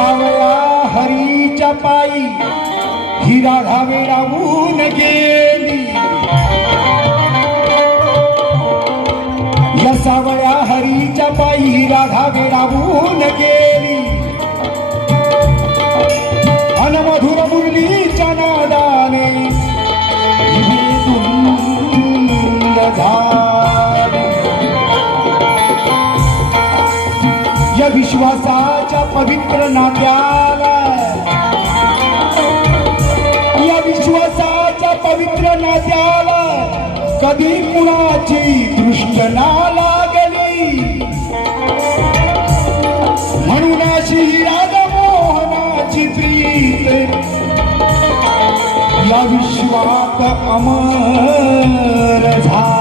या हरीच्या पायी. ही राधा राहून गेली. या सावळ्या हरीच्या पायी ही राधा राहून गेली. अनमधुर मुरलीच्या नादाने ही झाली. या विश्वासा पवित्र नात्याला. या विश्वासाच्या पवित्र नात्याला कधी कुणाची दृष्टना लागली? म्हणून अशी राजमोहनाची प्रीत या विश्वात अमर झाली.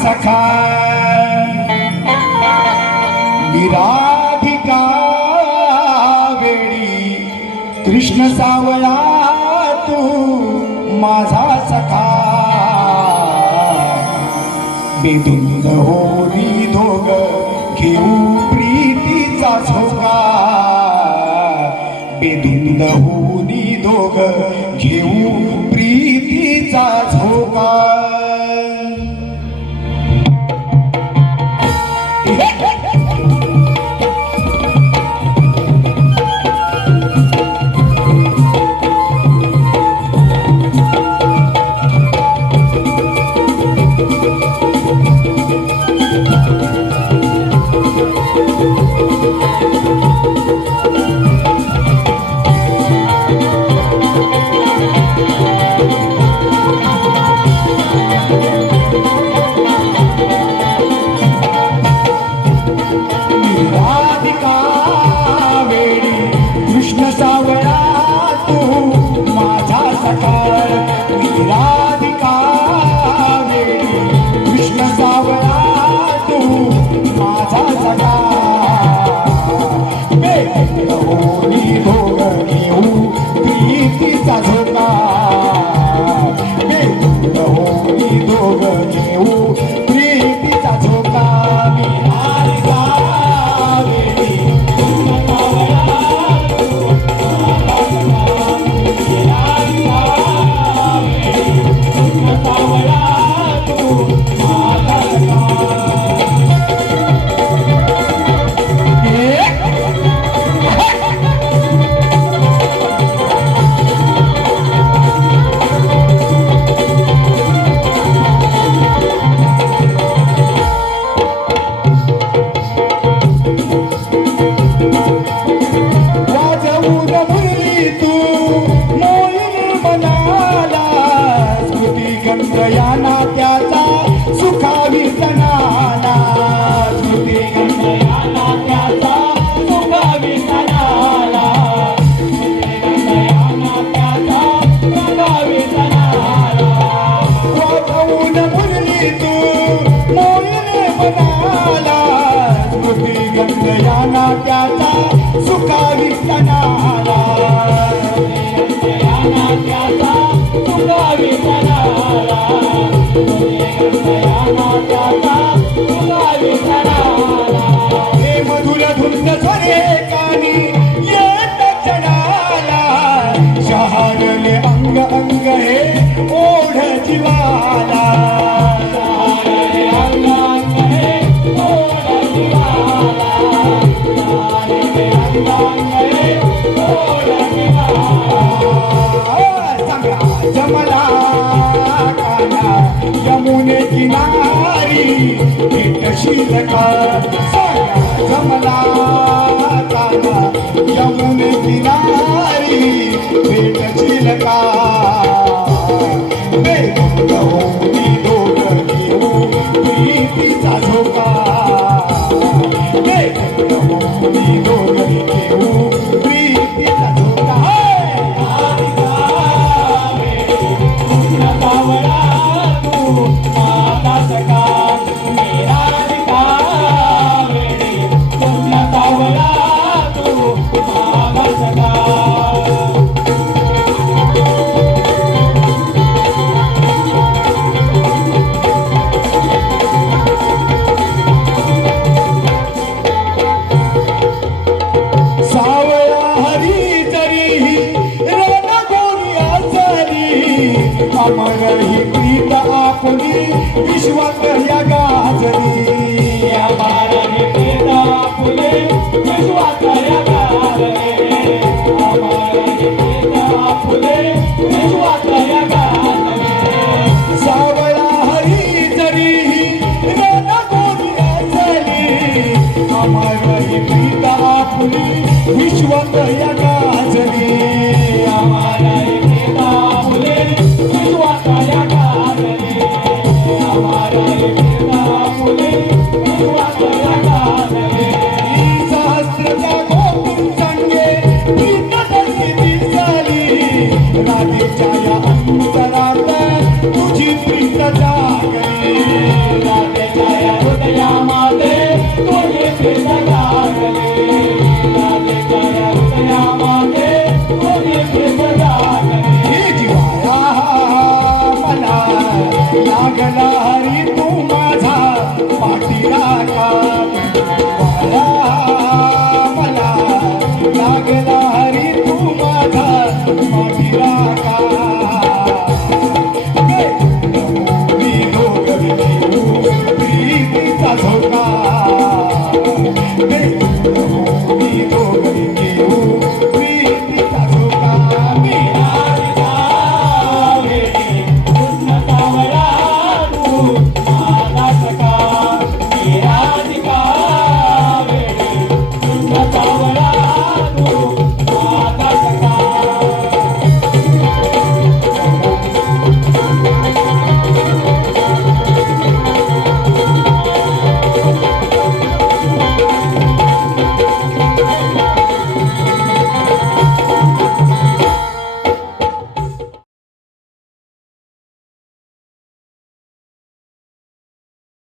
सखा निराधिका वेळी कृष्ण सावळा तू माझा सखा. बेधुंद होरी दोघ घेऊ प्रीतीचा झोका. बेधुंद होरी दोघ घेऊ शहारले अंग अंग हे ओढ जीवाला. यमुने किनारी भेट झिलका. आचरी अमर ही आपली विश्वतया Tira